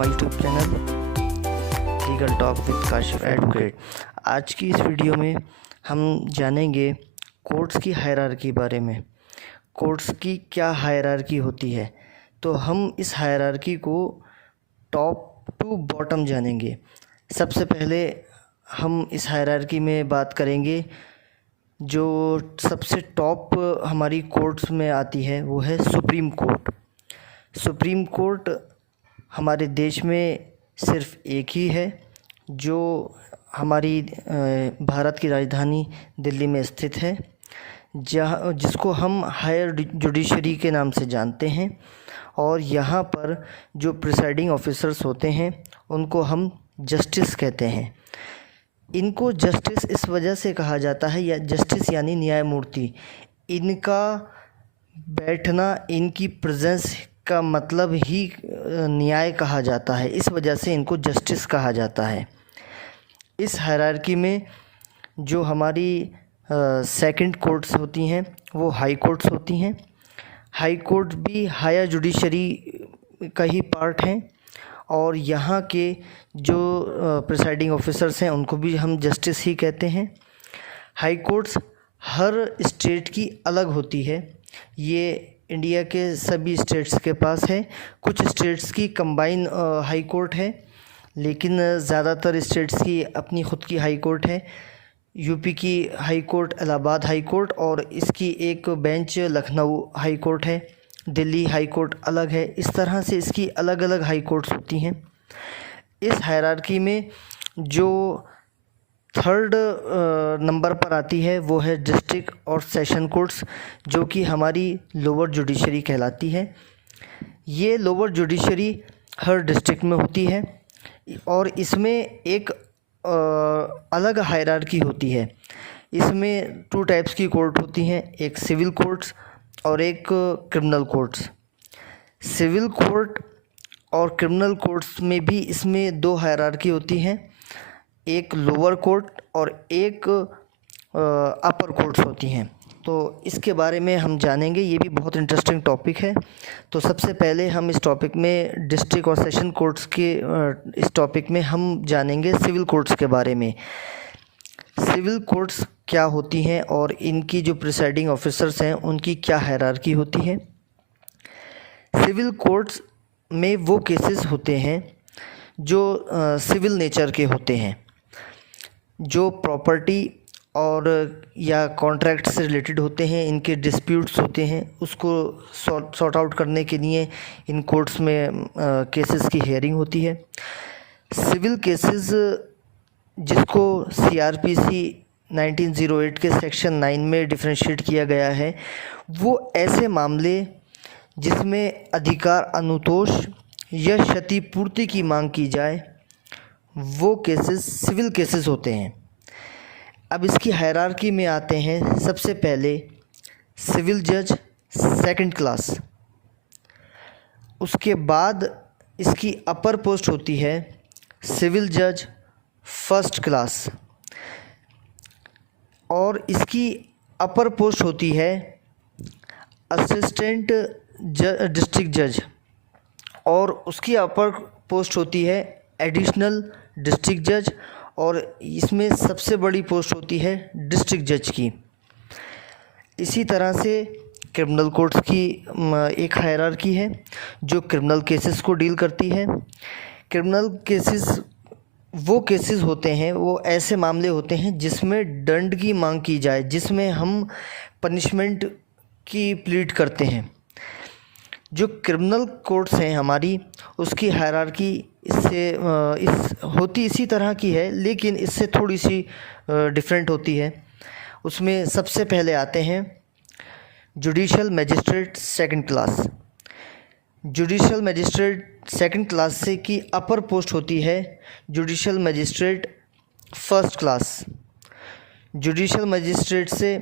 My YouTube channel legal talk with Kashif advocate. आज की इस वीडियो में हम जानेंगे कोर्ट्स की हायरार्की बारे में। कोर्ट्स की क्या हायरार्की होती है, तो हम इस हायरार्की को टॉप टू बॉटम जानेंगे। सबसे पहले हम इस हायरार्की में बात करेंगे जो सबसे टॉप हमारी कोर्ट्स में आती है, वो है सुप्रीम कोर्ट। सुप्रीम कोर्ट हमारे देश में सिर्फ एक ही है जो हमारी भारत की राजधानी दिल्ली में स्थित है, जिसको हम हायर जुडिशरी के नाम से जानते हैं। और यहाँ पर जो प्रिसाइडिंग ऑफिसर्स होते हैं उनको हम जस्टिस कहते हैं। इनको जस्टिस इस वजह से कहा जाता है, या जस्टिस यानी न्यायमूर्ति। इनका बैठना, इनकी प्रेजेंस का मतलब ही न्याय कहा जाता है, इस वजह से इनको जस्टिस कहा जाता है। इस हायरार्की में जो हमारी सेकंड कोर्ट्स होती हैं वो हाई कोर्ट्स होती हैं। हाई कोर्ट भी हायर जुडिशरी का ही पार्ट हैं, और यहाँ के जो प्रिसाइडिंग ऑफिसर्स हैं उनको भी हम जस्टिस ही कहते हैं। हाई कोर्ट्स हर स्टेट की अलग होती है, ये इंडिया के सभी स्टेट्स के पास है। कुछ स्टेट्स की कंबाइन हाई कोर्ट है, लेकिन ज़्यादातर स्टेट्स की अपनी ख़ुद की हाई कोर्ट है। यूपी की high court Allahabad high court, और इसकी एक बेंच लखनऊ हाई कोर्ट है। दिल्ली हाई कोर्ट अलग है। इस तरह से इसकी अलग अलग हाई कोर्ट्स होती हैं। इस हायरार्की में जो थर्ड नंबर पर आती है वो है डिस्ट्रिक्ट और सेशन कोर्ट्स, जो कि हमारी लोअर जुडिशरी कहलाती है। ये लोअर जुडिशरी हर डिस्ट्रिक्ट में होती है, और इसमें एक अलग हायरार्की होती है। इसमें 2 टाइप्स की कोर्ट होती हैं, एक सिविल कोर्ट्स और एक क्रिमिनल कोर्ट्स। सिविल कोर्ट और क्रिमिनल कोर्ट्स में भी इसमें 2 हायरार्की होती हैं, एक लोअर कोर्ट और एक अपर कोर्ट्स होती हैं। तो इसके बारे में हम जानेंगे, ये भी बहुत इंटरेस्टिंग टॉपिक है। तो सबसे पहले हम इस टॉपिक में डिस्ट्रिक्ट और सेशन कोर्ट्स के इस टॉपिक में हम जानेंगे सिविल कोर्ट्स के बारे में। सिविल कोर्ट्स क्या होती हैं और इनकी जो प्रिसाइडिंग ऑफिसर्स हैं उनकी क्या हायरार्की होती है। सिविल कोर्ट्स में वो केसेस होते हैं जो सिविल नेचर के होते हैं, जो प्रॉपर्टी और या कॉन्ट्रैक्ट से रिलेटेड होते हैं। इनके डिस्प्यूट्स होते हैं, उसको सॉर्ट आउट करने के लिए इन कोर्ट्स में केसेस की हियरिंग होती है। सिविल केसेस, जिसको CRPC 1908 के सेक्शन 9 में डिफरेंशिएट किया गया है, वो ऐसे मामले जिसमें अधिकार अनुतोष या क्षतिपूर्ति की मांग की जाए, वो केसेस सिविल केसेस होते हैं। अब इसकी हायरार्की में आते हैं। सबसे पहले सिविल जज सेकंड क्लास, उसके बाद इसकी अपर पोस्ट होती है सिविल जज फर्स्ट क्लास, और इसकी अपर पोस्ट होती है असिस्टेंट डिस्ट्रिक्ट जज, और उसकी अपर पोस्ट होती है एडिशनल डिस्ट्रिक्ट जज, और इसमें सबसे बड़ी पोस्ट होती है डिस्ट्रिक्ट जज की। इसी तरह से क्रिमिनल कोर्ट्स की एक हायरार्की है जो क्रिमिनल केसेस को डील करती है। क्रिमिनल केसेस वो केसेस होते हैं, वो ऐसे मामले होते हैं जिसमें दंड की मांग की जाए, जिसमें हम पनिशमेंट की प्लीड करते हैं। जो क्रिमिनल कोर्ट्स हैं हमारी, उसकी हायरार्की होती इसी तरह की है, लेकिन इससे थोड़ी सी डिफरेंट होती है। उसमें सबसे पहले आते हैं judicial magistrate second class. Judicial magistrate second class से की अपर पोस्ट होती है judicial magistrate first class. Judicial magistrate से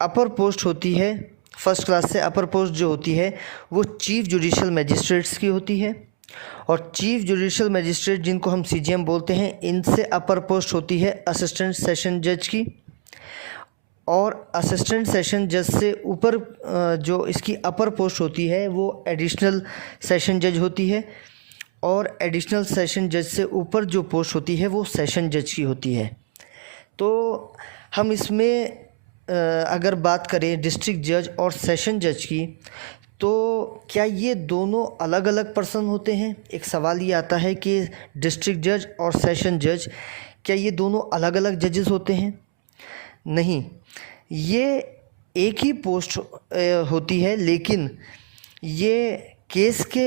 अपर पोस्ट होती है, फर्स्ट क्लास से अपर पोस्ट जो होती है वो चीफ़ जुडिशल मजिस्ट्रेट्स की होती है, और चीफ़ जुडिशल मजिस्ट्रेट जिनको हम CJM बोलते हैं, इनसे अपर पोस्ट होती है असिस्टेंट सेशन जज की। और असिस्टेंट सेशन जज से ऊपर जो इसकी अपर पोस्ट होती है वो एडिशनल सेशन जज होती है, और एडिशनल सेशन जज से ऊपर जो पोस्ट होती है वो सेशन जज की होती है। तो हम इसमें अगर बात करें डिस्ट्रिक्ट जज और सेशन जज की, तो क्या ये दोनों अलग अलग पर्सन होते हैं? एक सवाल ये आता है कि डिस्ट्रिक्ट जज और सेशन जज क्या ये दोनों अलग अलग जजेस होते हैं? नहीं, ये एक ही पोस्ट होती है, लेकिन ये केस के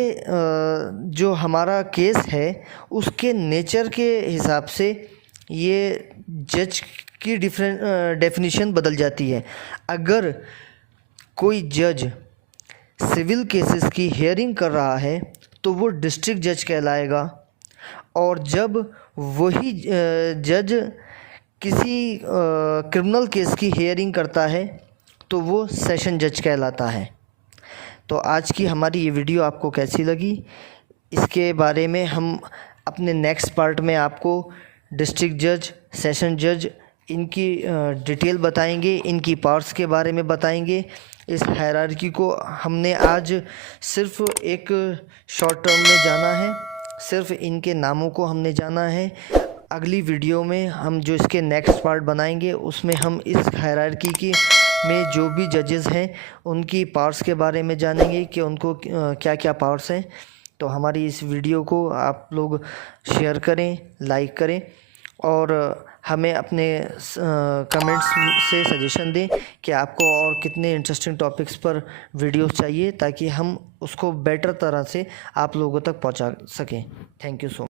जो हमारा केस है उसके नेचर के हिसाब से ये जज की डेफिनेशन बदल जाती है। अगर कोई जज सिविल केसेस की हियरिंग कर रहा है तो वो डिस्ट्रिक्ट जज कहलाएगा, और जब वही जज किसी क्रिमिनल केस की हियरिंग करता है तो वो सेशन जज कहलाता है। तो आज की हमारी ये वीडियो आपको कैसी लगी, इसके बारे में हम अपने नेक्स्ट पार्ट में आपको डिस्ट्रिक्ट जज, सेशन जज, इनकी डिटेल बताएंगे, इनकी पावर्स के बारे में बताएंगे। इस हायरार्की को हमने आज सिर्फ एक शॉर्ट टर्म में जाना है, सिर्फ इनके नामों को हमने जाना है। अगली वीडियो में हम जो इसके नेक्स्ट पार्ट बनाएंगे उसमें हम इस हायरार्की की में जो भी जजेस हैं उनकी पावर्स के बारे में जानेंगे कि उनको क्या क्या पावर्स हैं। तो हमारी इस वीडियो को आप लोग शेयर करें, लाइक करें, और हमें अपने कमेंट्स से सजेशन दें कि आपको और कितने इंटरेस्टिंग टॉपिक्स पर वीडियोस चाहिए, ताकि हम उसको बेटर तरह से आप लोगों तक पहुंचा सकें। Thank you so much.